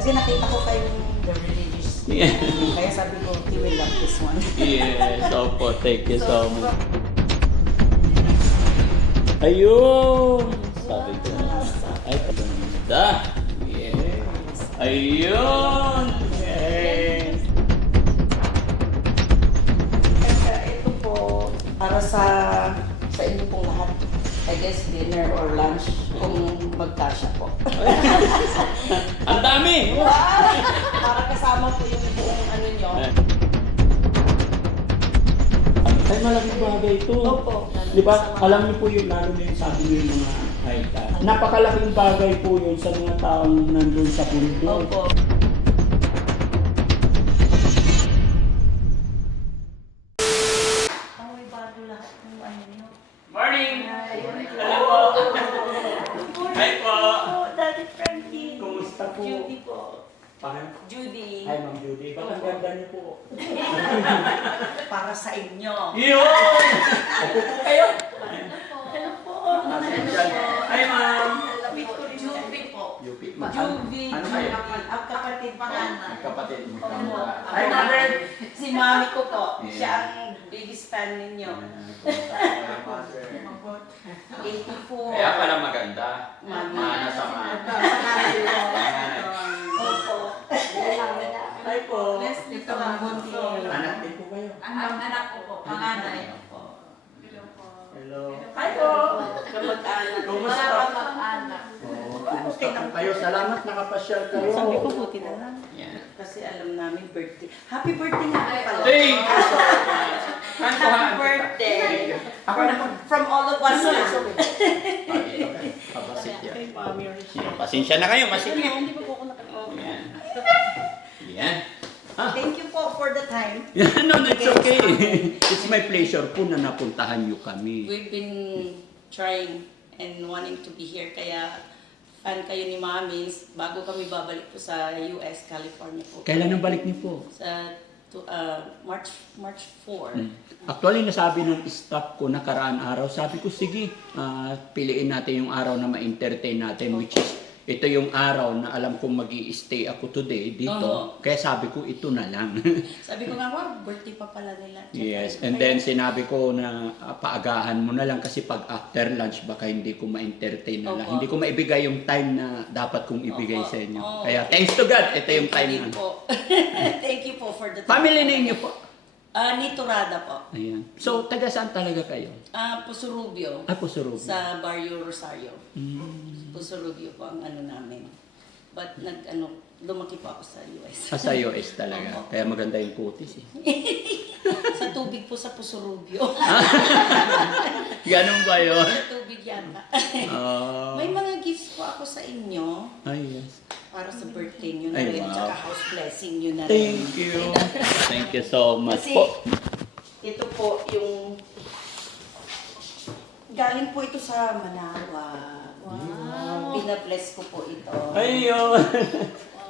Kasi nakita ko kayong the religious. Yeah. Kaya sabi ko, he will love this one. Yes, opo. Thank you so much. Ayun! Sabi ko. Ay, ganda. Yes. Ayun! Yes. Ito po, para sa inyo pong lahat. I guess dinner or lunch kung magkasya po. Ang dami! Para kasama po yung buong ano nyo. Ay, malaking bagay ito. Opo. Di ba, alam niyo po yung lalo na yung sabi niyo yung mga high-tech. Napakalaking bagay po yun sa mga taong nandun sa bundok. Opo. Amoy bago lahat ng ano nyo. Morning! Hi. Hello po! Hi po! Daddy Frankie. Kumusta po? Judy po. Bakit? Judy. Hi, Ma'am Judy. Ba't ang ganda niyo po? Para sa inyo. Yun! Opo po kayo! Hello po. Hi, Ma'am! Lapit ko rin Judy po. UP. Judy. Ano kayo? Ang kapatid pangalan. Kapatid mo. Opo. Hi, Mother! Si mami ko po. Yeah. Siya ang biggest fan ninyo. 84. Kaya pala maganda. Mami. Mana sa mana. Opo. Hi po. Ito ang bunso. Anak din po kayo. Anak ko po. Panganay. Hello. Hi po. Kamag-anak. Kumusta? Kamag-anak. Kumusta po kayo? Salamat nakapasyal kayo. Sabi ko buti na lang. Yan. Kasi alam namin birthday. Happy birthday nga po pala. Thank you so much. Happy birthday. Ako na po. From all of us na. Pabasit yan. Kay Mami Rachel. Pasensya na kayo, masikip. Hindi pa po ako nakakita. Yan. Yan. Ah. Thank you po for the time. No, it's okay. It's my pleasure po na napuntahan niyo kami. We've been trying and wanting to be here. Kaya fan kayo ni Mami. Bago kami babalik po sa US, California po. Kailan ang balik niyo po? Sa March 4. Actually, nasabi ng staff ko nakaraan araw, sabi ko, sige, piliin natin yung araw na ma-entertain natin, which is, ito yung araw na alam kong mag-i-stay ako today dito. Kaya sabi ko, ito na lang. Sabi ko nga, birthday pa pala nila. Yes, and then sinabi ko na paagahan mo na lang kasi pag after lunch, baka hindi ko ma-entertain na lang. Opo. Hindi ko maibigay yung time na dapat kong ibigay Opo. sa inyo. Oo. Kaya thanks to God, ito yung time Thank na. you po. Thank you po for the time. Family ninyo po. Niturada po. Ayan. So, taga saan talaga kayo? Pusurubio. Pusurubio. Sa Barrio Rosario. Mm. Pusurubio po ang ano namin. But lumaki po ako sa US. Sa US talaga. Opo. Kaya maganda yung kutis eh. Sa tubig po sa Pusurubio. Ganun ba yun? Sa tubig yata. May mga gifts po ako sa inyo Ay, yes. para sa birthday nyo na Ay, rin. wow. Tsaka house blessing nyo na rin. Thank you. Thank you so much Kasi po. ito po yung galing po ito sa Manawa. Wow. Pina-bless ko po ito. Ayun.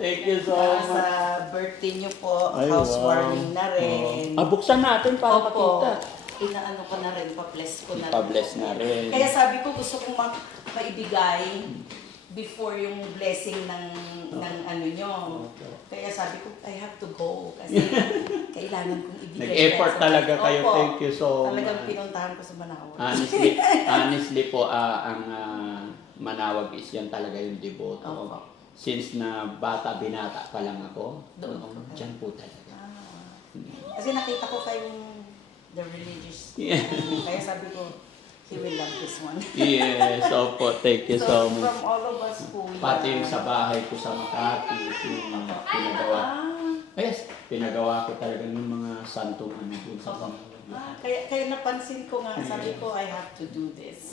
Thank you so Para sa much. birthday nyo po, Ay, housewarming wow. na rin. Buksan natin para Opo. makita. Inaano ko na rin, pa-bless ko na rin. Pa-bless na rin. Kaya sabi ko gusto kong maibigay before yung blessing ng ano nyo. Kaya sabi ko, I have to go kasi kailangan kong ibigay. Nag-effort talaga kayo. Opo. Thank you so Talagang much. pinuntahan ko sa Manawa. Honestly po, ang Manawag is yan talaga yung deboto. Opo. Since na binata pa lang ako, Doon. dyan po talaga. Kasi nakita ko kayong the religious. Yeah. Kaya sabi ko, he will love this one. Yes, opo. Thank you so much. From all of us po. Pati yung sa bahay ko sa Makati, yung pinagawa. Yes, pinagawa ko talaga ng mga santong ano dun sa Manawag. Kaya napansin ko nga, sabi ko, I have to do this.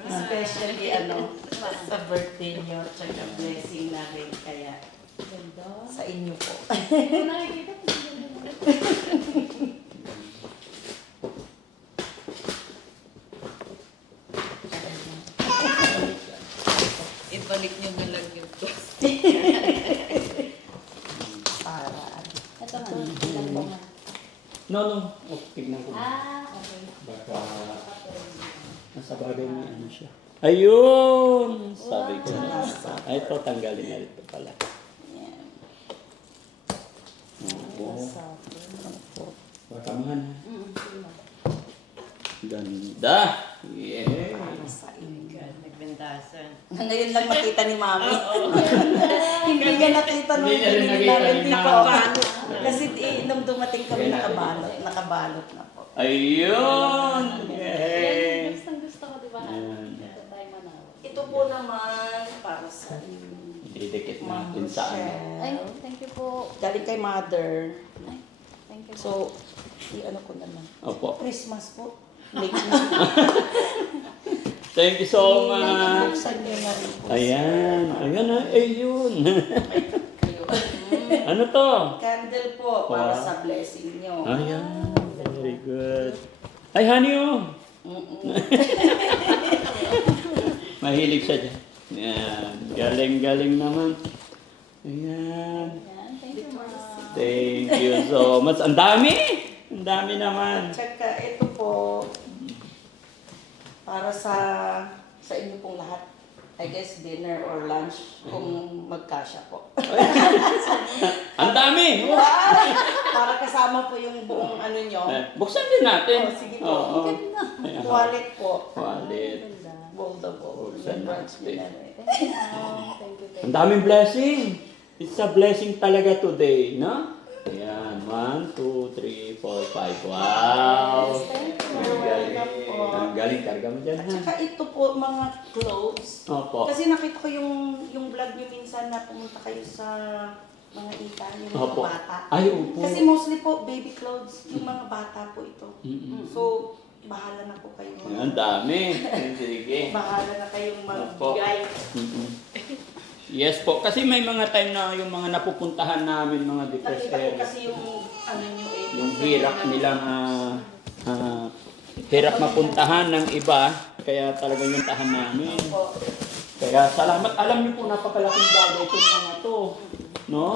Especially sa birthday nyo, tsaka blessing namin. Kaya, sa inyo po. Ibalik nyo na lang yung plastic. Para. Ito nga, ilang po nga. No. Okay, tignan ko. Okay. Baka... Sa bagay may ano siya. Ayun! Sabi ko na. Ay, ito, tanggalin na ito pala. Yan. Oo. Masarap. Baka man. Ganda! Yeah! Para sa inyo. Nagbentasan. Ngayon lang makita ni Mami. Hindi niya nakita nung Hindi niya rin binili nakita namin ni dito. Mami. Kasi nung dumating kami nakabalot na po. Ayun! Yan, Yeah! gusto ko, di ba? Ayan. Dito tayo manaw. Ito po naman para sa inyo. Didikit natin sa ano. Ay, thank you po. Galing kay Mother. Ay, thank you po. So, i-ano ko naman. Opo. Christmas po. Late Thank you so much. Buksan niyo na rin po. Ayan. Ayan na. Ayun. Kayo. Ano to? Candle po para Wow. sa blessing niyo. Ayan. Very good. Ay, honey oh. Mm-mm. Mahilig siya dyan. Ayan. Galing-galing naman. Ayan. Yan, thank you, ma. Thank you so much. Ang dami! Ang dami naman. At saka ito po para sa inyo pong lahat. I guess dinner or lunch kung magkasya po. Ang dami! Para kasama po yung buong ano nyo. Buksan din natin. Oh, sige po. Oo. Ganda. Wallet po. Wallet. Ganda. Bolda po. Buksan Yung branch natin. nila. Thank you, ma'am. Thank you, thank Ang you. daming blessing. It's a blessing talaga today, no? Ayan. 1, 2, 3, 4, 5. Wow! Thank you. Ang galing. Welcome po. Ang galing. Karga mo dyan, At ha? saka ito po mga clothes. Opo. Kasi nakita ko yung vlog nyo minsan na pumunta kayo sa mga ita, yung mga Opo. bata. Ay, opo. Kasi mostly po baby clothes, yung mga bata po ito. Mm-mm. So, bahala na po kayo. Ang dami. Sige. Bahala na kayong Opo. magbigay. Mm-mm. Yes po. Kasi may mga time na yung mga napupuntahan namin, mga depressed Nakita ko area. kasi yung ano nyo eh. Yung hirap nilang hirap mapuntahan ng iba. Kaya talaga yung tahan namin. Po. Kaya salamat. Alam niyo po, napakalaking bagay itong mga to. No?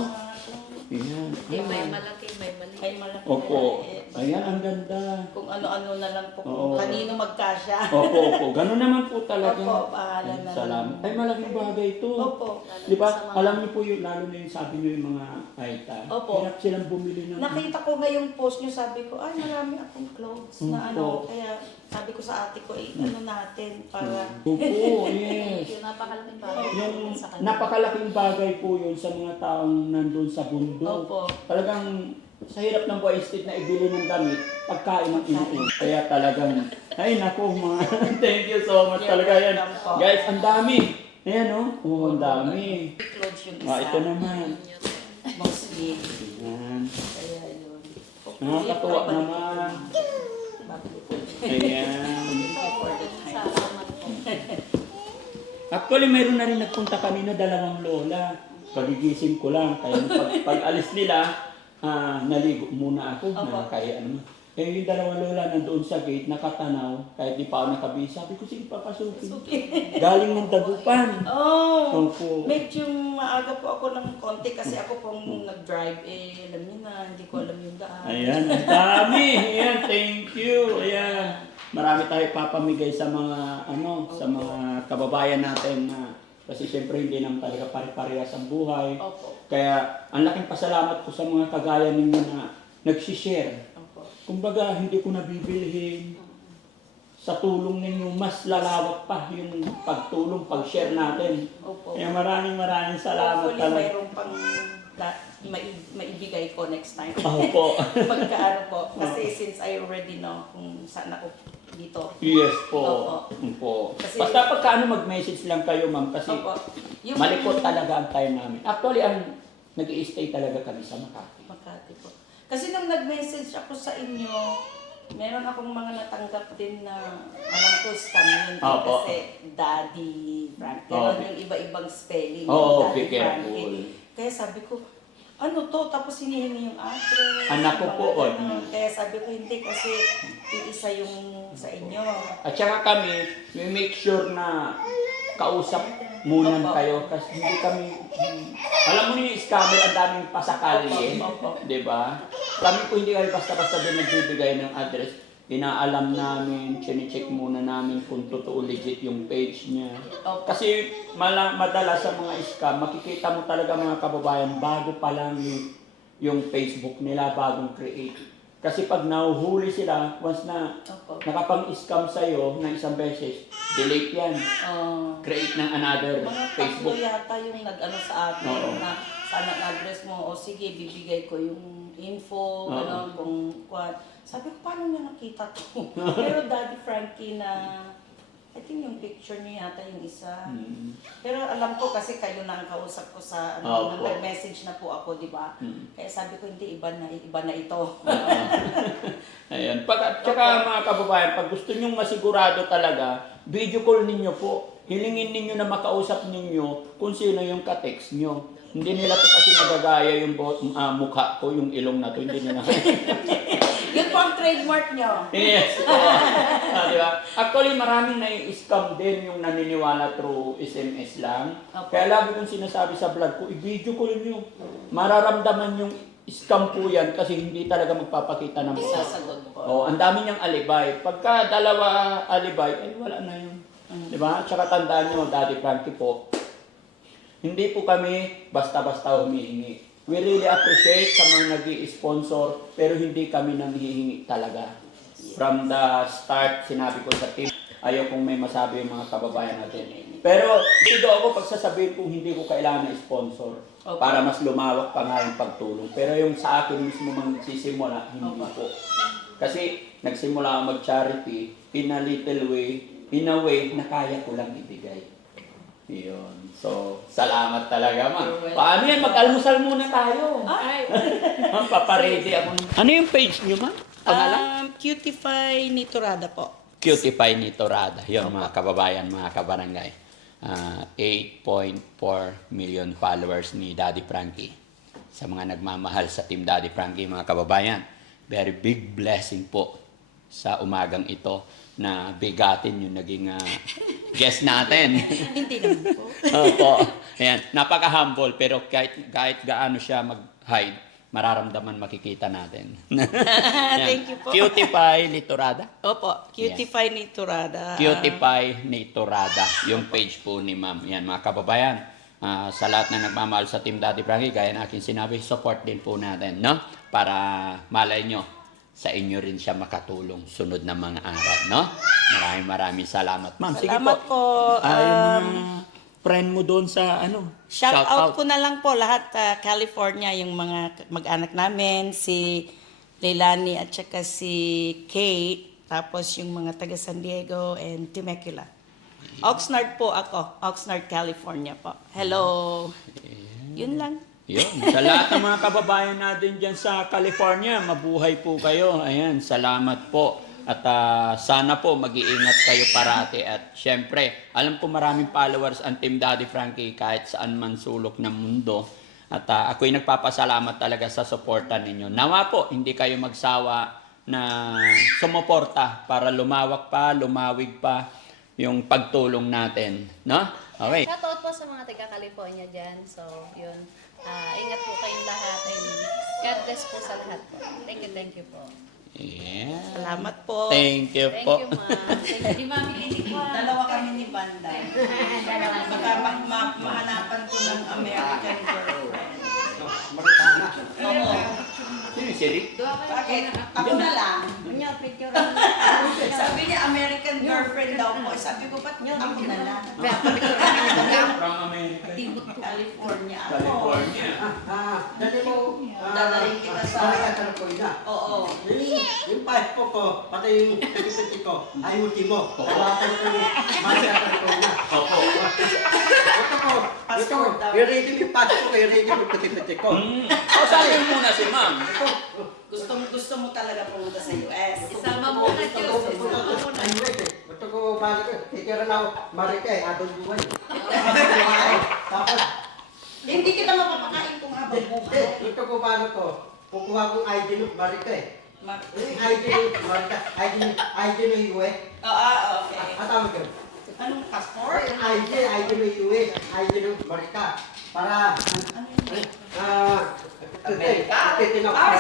Ayan. May malaki, may maliit. Kay malaki Opo. na eh. Ayan, ang ganda. Kung ano-ano na lang po. Oo. Kung kanino magkasya. Opo, opo. Ganun naman po talaga. Opo, bahala na. Salamat. Ay, malaking bagay ito. Opo. Di ba? Alam niyo po yung, lalo na yung sabi niyo yung mga Aita. Opo. Hirap silang bumili ng... Nakita ko ngayong post nyo, sabi ko, ay marami akong clothes na ano. Opo. Kaya sabi ko sa ate ko, ano natin para... Opo, yes. Yung napakalaking bagay Yung sa kanila. napakalaking bagay po yun sa mga taong nandun sa bundok. Opo. Talagang sa hirap ng buhay state na ibili ng damit, pagkain ng inuun. Kaya talagang, ay nako mga, thank you so much talaga yan. Guys, ang dami. Ayan o, ang dami. Clothes yung isa. Ito naman. Mostly. Ayan. Kaya yun. Nakakatuwa naman. Ayan. Salamat po. Actually, mayroon na rin nagpunta kanina, dalawang lola. Pagigising ko lang. Kaya pag-alis nila, naligo muna ako. Opo. Kaya ano. Eh, yung dalawang lola nandoon sa gate, nakatanaw. Kahit di pa ako nakabisa. Sabi ko, sige, papasukin. Galing ng Dagupan. Oh, Opo. medyo maaga po ako ng konti kasi ako pong nag-drive. Eh, alam niyo na, hindi ko alam yung daan. Ayan, ang dami. Ayan, thank you. Ayan. Marami tayo papamigay sa mga sa mga kababayan natin na kasi syempre hindi naman talaga pare-parehas ang buhay. Opo. Kaya ang laking pasalamat ko sa mga kagaya ninyo na nagsishare. Opo. Kumbaga, hindi ko nabibilhin. Sa tulong ninyo, mas lalawak pa yung pagtulong, pag-share natin. Opo. Kaya maraming salamat Hopefully, talaga. mayroon pang maibigay ko next time. Opo. Pagkaano po. Kasi since I already know kung saan ako dito. Yes po. Opo. Opo. Kasi- Basta pagkaano mag-message lang kayo, ma'am, kasi Opo. Yung malikot talaga ang time namin. Actually, nag-i-stay talaga kami sa Makati. Makati po. Kasi nung nag-message ako sa inyo, meron akong mga natanggap din na alam ko scam yun. Opo. Kasi Daddy Frank. Oo. Meron yung iba-ibang spelling. Oo, Daddy be careful. Frankie. Kaya sabi ko, ano to? Tapos hinihingi yung address. Anak ko mga po, ganun. Kaya sabi ko, hindi kasi iisa yung sa inyo. At saka kami, we make sure na kausap muna Opo. kayo kasi hindi kami, alam mo niyo yung scammer, ang daming pasakali eh. Opo. Di ba? Kami po hindi kami basta-basta din nagbibigay ng address. inaalam namin, chine-check muna namin kung totoo legit yung page niya. Opo. Kasi madalas sa mga scam, makikita mo talaga mga kababayan, bago pa lang yung Facebook nila, bagong create. Kasi pag nahuhuli sila, once na Opo. nakapang-scam sa'yo na isang beses, delete yan. Create ng another Mga tatlo Facebook. yata yung nag-ano sa akin Oo. na sana address mo, o sige, bibigay ko yung info, Oo. ano, kung what. Sabi ko, paano niya nakita to? Pero Daddy Frankie na, I think yung picture niya yata yung isa. Mm. Pero alam ko kasi kayo na ang kausap ko sa, Opo. nag-message na po ako, di ba? Kaya sabi ko, hindi, iba na ito. Ayan. Tsaka mga kababayan, pag gusto nyong masigurado talaga, video call ninyo po. Hilingin ninyo na makausap ninyo kung sino yung ka-text nyo. Hindi nila to kasi magagaya yung mukha ko, yung ilong na to. Hindi nila. Yun po ang trademark nyo. Yes. Di ba? Actually, maraming nai-scam din yung naniniwala through SMS lang. Opo. Kaya lagi kong sinasabi sa vlog ko, i-video call nyo. Mararamdaman yung scam po yan kasi hindi talaga magpapakita ng mukha. Isasagot po. Oh, ang dami niyang alibay. Pagka dalawa alibay, ay wala na yun. Di ba? Tsaka tandaan nyo, Daddy Frankie po, hindi po kami basta-basta humihingi. We really appreciate sa mga nag-i-sponsor, pero hindi kami nanghihingi talaga. From the start, sinabi ko sa team, ayaw kong may masabi yung mga kababayan natin. Pero ito ako pagsasabihin kung hindi ko kailangan na sponsor para mas lumawak pa nga yung pagtulong. Pero yung sa akin mismo magsisimula, hindi po. Kasi nagsimula ako mag-charity in a little way, in a way na kaya ko lang ibigay. Yun. So, salamat talaga, ma'am. Paano yan? Mag-almusal muna tayo. Ay! Ma'am, paparedy ako. Ano yung page niyo, ma'am? Pangalan? Cutify Nitorada po. Cutify ni Torada. Yun, mga kababayan, mga kabarangay. 8.4 million followers ni Daddy Frankie. Sa mga nagmamahal sa Team Daddy Frankie, mga kababayan. Very big blessing po sa umagang ito na bigatin yung naging guest natin. Hindi naman po. Opo. Ayan, napaka-humble pero kahit gaano siya mag-hide, mararamdaman makikita natin. Ayan. Thank you po. Cutify Litorada. Opo, Cutify Nitorada. Cutify Litorada. Yung page po ni ma'am. Yan mga kababayan. Sa lahat na nagmamahal sa Team Daddy Frankie, gaya na aking sinabi, support din po natin, no? Para malay nyo, sa inyo rin siya makatulong sunod na mga araw, no? Maraming salamat, ma'am. Sige Salamat po. Ay, mga friend mo doon sa ano? Shout out ko na lang po lahat California, yung mga mag-anak namin, si Leilani at saka si Kate, tapos yung mga taga San Diego and Temecula. Oxnard po ako, Oxnard, California po. Hello. Yun lang. Yun. Sa lahat ng mga kababayan natin dyan sa California, mabuhay po kayo. Ayan, salamat po. At sana po mag-iingat kayo parati. At syempre, alam ko maraming followers ang Team Daddy Frankie kahit saan man sulok ng mundo. At ako'y nagpapasalamat talaga sa suporta ninyo. Nawa po, hindi kayo magsawa na sumuporta para lumawak pa, lumawig pa yung pagtulong natin. No? Okay. Shoutout po sa mga taga-California dyan. So, yun. Ingat po kayong lahat. And God bless po sa lahat po. Thank you po. Yeah. Salamat po. Thank you Thank po. you, ma'am. Thank you, di mami. Dalawa kami ni Banda. Baka mahanapan ko ng American girlfriend. Oo. Sino si Rick? Bakit? Ako na lang. Sabi niya American girlfriend daw po. Sabi ko, ba't ako na lang? From America. California ako. California. Dali mo. Dadaling kita sa... California. Oo. Yung passport ko, pati yung certificate ko, ayusin mo. Hawakan ko yung Masa California. Opo. Ito ko, i-ready mo yung passport ko, i-ready mo yung certificate ko. O, sabi muna si ma'am. Gusto mo talaga pumunta sa US. Isama mo na, Diyos. Isama mo na. Gusto ko balik ko, titira na ako, Marika eh, adon buhay. Tapos, Hindi kita mapapakain kung habang buhay. gusto ko balik ko, kukuha kong ID ng Marika eh. Yung ID ng Marika, ID ng US. Okay. Atawag ko. Anong passport? ID ng US, ID ng Marika. Para, Ano yun? Amerika?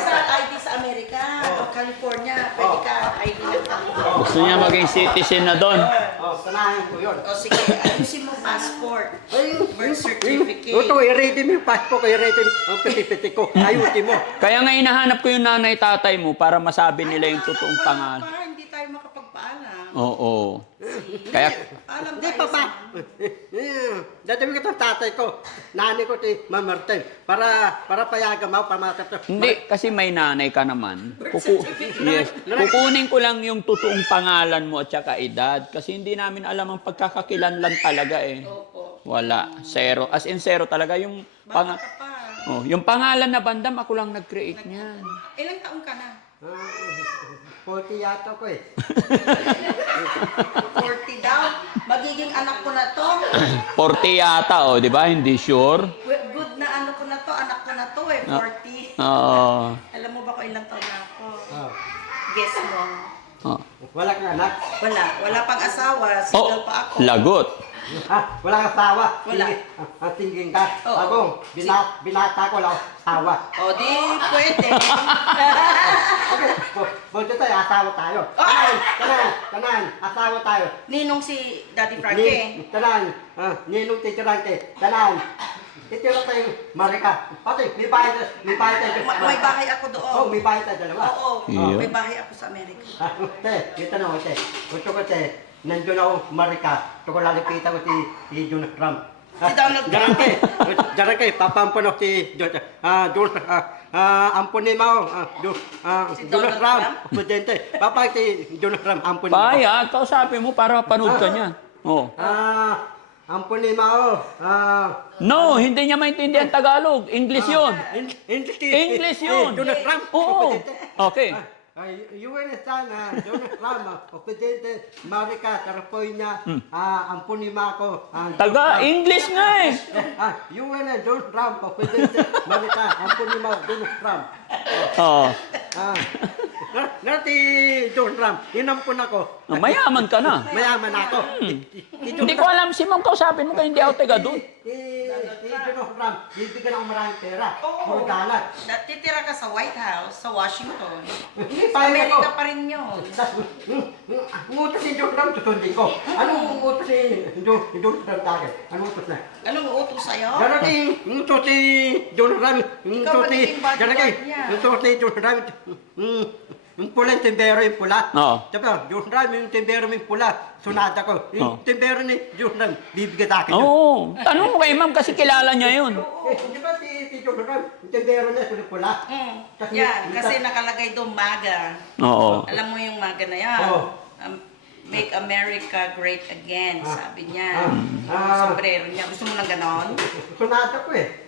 Sa ID sa Amerika. Oo. Okay. California, pwede ka ID ng California. Gusto niya maging citizen na doon. Oh, sanahin ko yun. O sige, ayusin mo passport, birth certificate. Ito, i-ready mo yung passport ko, i-ready mo ang piti-piti ko. Ayusin mo. Kaya nga hinahanap ko yung nanay tatay mo para masabi nila yung totoong pangalan. Para hindi tayo makapagpaalam. Oo. Kaya, Alam Hindi tayo pa ba? sa- Dadawin ko itong tatay ko. Nanay ko si Ma'am Martin. Para payagan mo, pamatap to. hindi, kasi may nanay ka naman. Yes. Kukunin ko lang yung totoong pangalan mo at saka edad. Kasi hindi namin alam ang pagkakakilanlan talaga eh. Opo. Wala. Zero. As in zero talaga yung Bata ka pa. yung pangalan na bandam, ako lang nag-create niyan. Ilang taong ka na? 40 yata ko eh. 40 daw. Magiging anak ko na to. 40 yata, oh, di ba? Hindi sure. Good na ano ko na to, anak ko na to eh, 40. Oo. Alam mo ba kung ilang taon na ako? Oh. Guess mo. Oh. Wala kang anak. Wala pang asawa, single pa ako. Lagot. Ha? Wala kang asawa. Wala. Tingin ka. Oo. Ako, binata ko lang asawa. O di, pwede. Okay, buti tayo, asawa tayo. Tanan, asawa tayo. Ninong si Daddy Frankie. Tanan, ninong titirante. Tanan, titira tayo, Marika. Pati, may bahay tayo. May bahay ako doon. Oh, may bahay tayo dalawa. Oo, Iyo. may bahay ako sa Amerika. Te, ito na ko, te. Gusto ko, te, nandun ako, Marika. Gusto ko lalipitan ko si Donald Trump. Si Donald Trump. Diyan kay, papampuno si ampunin mo, Si Donald Donald Trump, Trump? presidente. Papa si Donald Trump, ampunin mo. Paya, kausapin mo para panood ka niya. Oh. Ampunin mo, No, hindi niya maintindihan Tagalog. English yun. English yun. Donald Trump, Oo. presidente. Okay. UN sana, Donald Trump, presidente, Marika, California, ampunin mo ako. Taga English nga eh. UN Donald Trump, presidente, Marika, ampunin mo, Donald Trump. Oh. Nati Donald Trump, inampun ako. Mayaman ka na. Mayaman ako. Hindi ko alam si Ma'am kausapin mo kaya hindi ako taga doon. Donald Trump, bibigyan ako maraming pera. Oo. Puro dalat. Titira ka sa White House, sa Washington. Hindi, Sa payag ako. Amerika pa rin yun. Ngutos si Donald Trump, susundin ko. Anong ngutos si Donald Trump sa akin? Anong ngutos na? Anong utos sa'yo? Darating, ngutos si Donald Trump. Ikaw magiging bodyguard niya. Ngutos si Donald Trump. Yung pula, yung tindero yung pula. Oo. Diba, Donald Trump, yung tindero yung pula. Sunada ko. Yung tindero ni Donald Trump, bibigyan sa akin yun. Oo. Tanong mo kay Ma'am kasi kilala niya yun. Di ba si Donald Trump, yung tindero niya, yung pula? Yan, kasi nakalagay doon MAGA. Oo. Alam mo yung MAGA na yan? Oo. Make America Great Again, sabi niya. Ah. Sombrero niya. Gusto mo ng ganon? Sunada ko eh.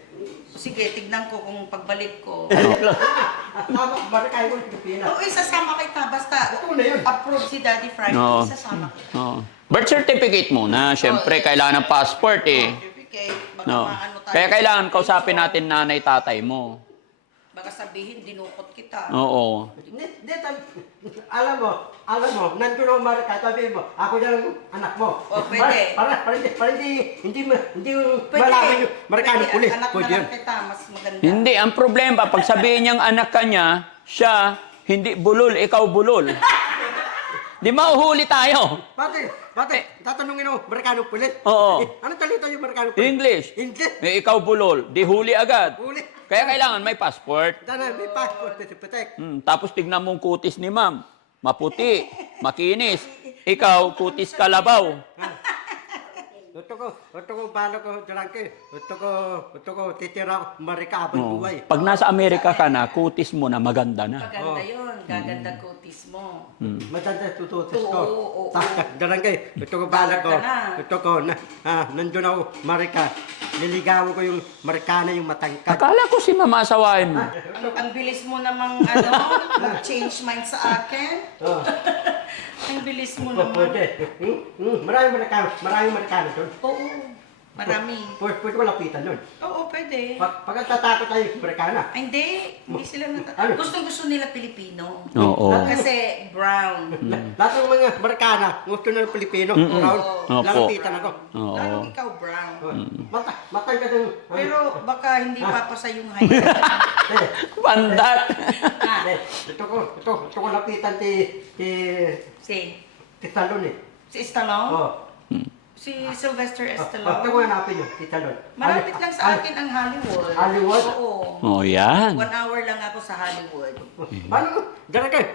Sige, tignan ko kung pagbalik ko. Tama, barikay ko sa Pilipinas. Oo, isasama kita. Basta Ito na yun. approve si Daddy Frankie, Oo. isasama kita. Oo. Birth certificate muna. Siyempre, kailangan ng passport eh. Certificate, baka No. maano tayo. Kaya kailangan kausapin natin nanay tatay mo. Baka sabihin, dinukot kita. Oo. Alam mo, nandun ako marikay, sabi mo, ako na lang anak mo. O, pwede. Para hindi Pwede. malaman yung marikay ng pulis. Anak Pwede na yun. lang kita, mas maganda. Hindi, ang problema, pag sabihin niyang anak ka niya, siya, hindi bulol, ikaw bulol. Di mauhuli tayo. Bakit? Tatanungin ako, marikay ng pulis? Oo. Anong talita yung marikay ng pulis? English. English. Eh, ikaw bulol, di huli agad. Huli. Kaya kailangan may passport. Dana, may passport, protect. Tapos tignan mong kutis ni ma'am. Maputi, makinis. Ikaw, kutis kalabaw. Gusto ko, balo ko, Jarangke. Gusto ko, titira ako, marika abang Oo. buhay. Pag nasa Amerika ka na, kutis mo na maganda na. Maganda yun. Gaganda kutis mo. Maganda tututos ko. Oo. Jarangke, gusto ko, balo ko. Gusto ko, nandun ako, marika. Niligawan ko yung marikana, yung matangkad. Akala ko si mamasawain mo. Ang bilis mo namang mag-change mind sa akin. Oh. Ang bilis mo Oh, naman. pwede. Maraming marikana doon. Oo. Marami. Pwede ko lapitan nun. Oo, pwede. Pag natatakot tayo sa Amerikana. Ay, hindi. Hindi sila Ano? Gustong-gusto nila Pilipino. Oo. Kasi brown. Lahat ng mga Amerikana, gusto na ng Pilipino. Brown. Opo. Lalapitan ako. Oo. Lalong ikaw brown. Matang ka ng... Pero baka hindi papasa yung height. Pandat. Ito ko lapitan Si Talon eh. Stallone? Oh. Si Sylvester Ito ko Stallone? hanapin yun, si Talon. Malapit lang sa akin ang Hollywood. Hollywood? Oo. Oh, yan. 1 hour lang ako sa Hollywood.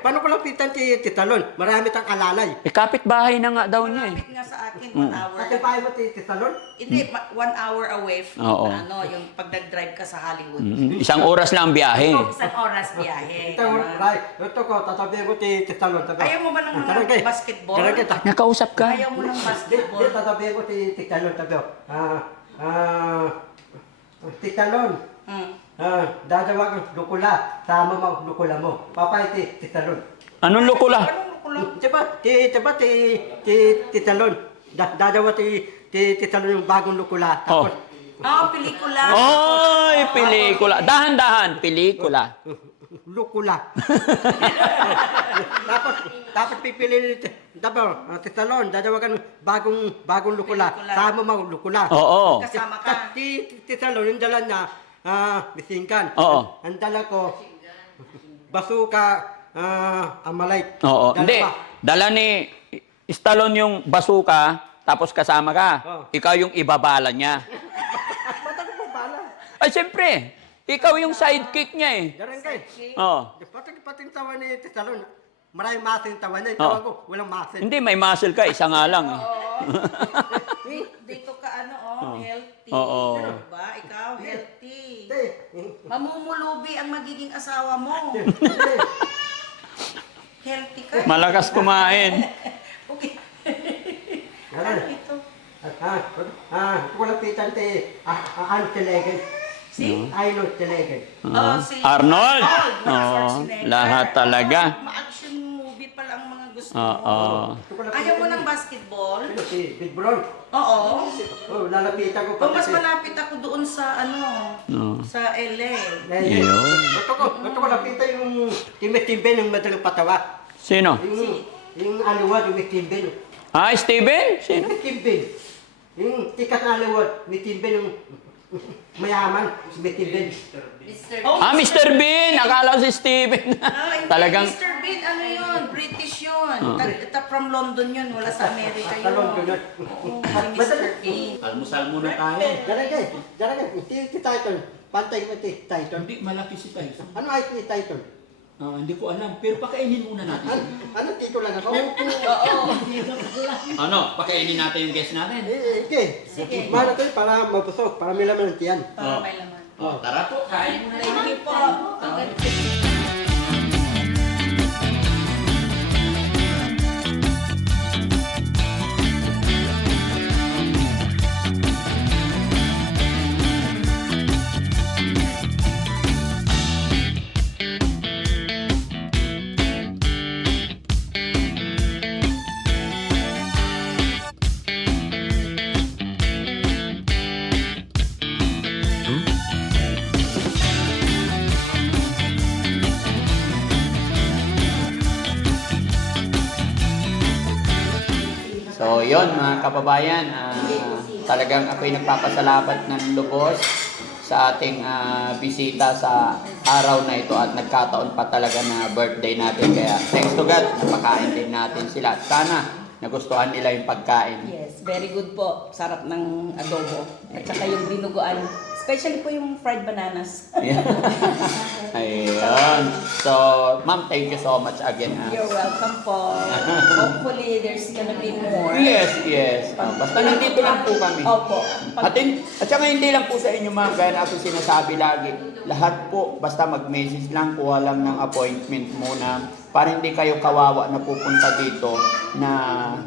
Paano ko lapitan si Talon? Marami tang alalay. Kapit-bahay na nga daw niya eh. Malapit nga sa akin, 1 hour. Kasi pahay mo si Talon? Hindi, 1 hour away from Oo. yung pag nag-drive ka sa Hollywood. Isang oras lang ang biyahe. Isang oras biyahe. Ito ko, tatabi ko si Talon. Ayaw mo ba ng mga basketball? Nakausap ka? Ayaw mo ng Di, basketball? tatabi ko si Talon. Si Talon. Dadawa ko lukula. Sama mo lukula mo. Papay si Talon. Anong lukula? Anong kulang? Si Talon. Dadawa si Talon yung bagong lukula. Oh. Tapos, Pelikula. Oy, pelikula. Dahan-dahan, pelikula. lukula. Tapos pipili si Talon. Dadawa ka ng bagong lukula. Pelikula. Sama mo lukula. Oo. Kasama ka. Si Talon, yung dala na bisingkan. Oo. Ang dala ko, basuka, amalay. Oo. Dala Hindi. pa. Dala ni Stallone yung basuka, tapos kasama ka. Oo. Ikaw yung ibabala niya. Mata ko bala. Ay, siyempre. Ikaw yung sidekick niya eh. Darang kay. Oo. Pati yung tawa ni Talon. Maraming muscle yung tawa niya. Yung Oo. tawa ko, walang muscle. Hindi, may muscle ka. Isa nga lang eh. Dito ka healthy. Oo. Diba? Ikaw healthy. Hindi. Mamumulubi ang magiging asawa mo. Healthy ka. Malakas kumain. Okay. Darang. Ito. Walang pitan si Antelegen. Si? Arnold Telegen. Si Arnold. Arnold. Oo. Schwarzenegger. Lahat talaga. Ma-action movie pala ang mga gusto Oo. mo. Ayaw mo ng basketball? Sino si Big Bron? Oo. Lalapitan ko O mas malapit ako doon sa Oo. sa LA. Yun. Ito ko lapitan yung Timbe ng madalang patawa. Sino? Yung aliwad, yung Timbe. Ah, Steven? Sino? Timbe. Yung tikat na aliwad, may Timbe yung mayaman, si Timbe. Ah, Mr. Bean! Akala ko si Steven. Talagang... Mr. Bean, ano yun? British yun. From London yun, wala sa Amerika yun. Talon ko nun. Oo, si Mr. Bean. Almusal muna tayo. Jaragay, si Titan. Pantay mo si Titan. Hindi, malaki si Tyson. Ano height ni Titan? Hindi ko alam. Pero pakainin muna natin. Ano tito lang ako? Ano? Pakainin natin yung guest natin. Sige. Sige. Mahal ko para mabusog, para may laman ng tiyan. Para may laman. Tara po, kain muna. Thank you po. So, yon mga kababayan, talagang ako'y nagpapasalamat ng lubos sa ating bisita sa araw na ito at nagkataon pa talaga na birthday natin. Kaya thanks to God, napakain din natin sila. Sana nagustuhan nila yung pagkain. Yes, very good po. Sarap ng adobo. At saka yung dinuguan. Especially po yung fried bananas. Ayun. So, ma'am, thank you so much again. You're welcome po. Hopefully, there's gonna be more. Yes. Basta nandito lang po kami. Opo. At saka hindi lang po sa inyo ma'am, gaya na ako sinasabi lagi, lahat po, basta mag-message lang, kuha lang ng appointment muna para hindi kayo kawawa na pupunta dito na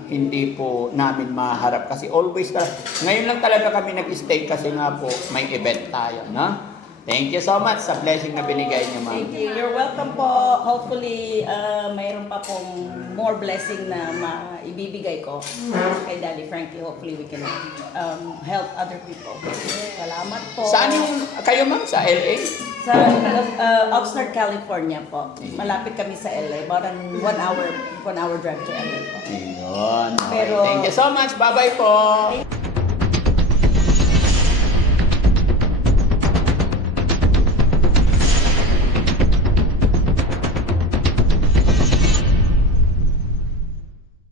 hindi po namin maharap. Kasi always, ngayon lang talaga kami nag-stay kasi nga po may event tayo, no? Thank you so much sa blessing na binigay niyo, ma'am. Thank you. You're welcome po. Hopefully, mayroon pa pong more blessing na maibibigay ko kay Daddy Frankie. Hopefully, we can help other people. Salamat po. Saan yung kayo, ma'am? Sa LA? Sa Oxnard, California po. Malapit kami sa LA. About 1 hour drive to LA po. Ayun. Okay. Pero- Thank you so much. Bye-bye po.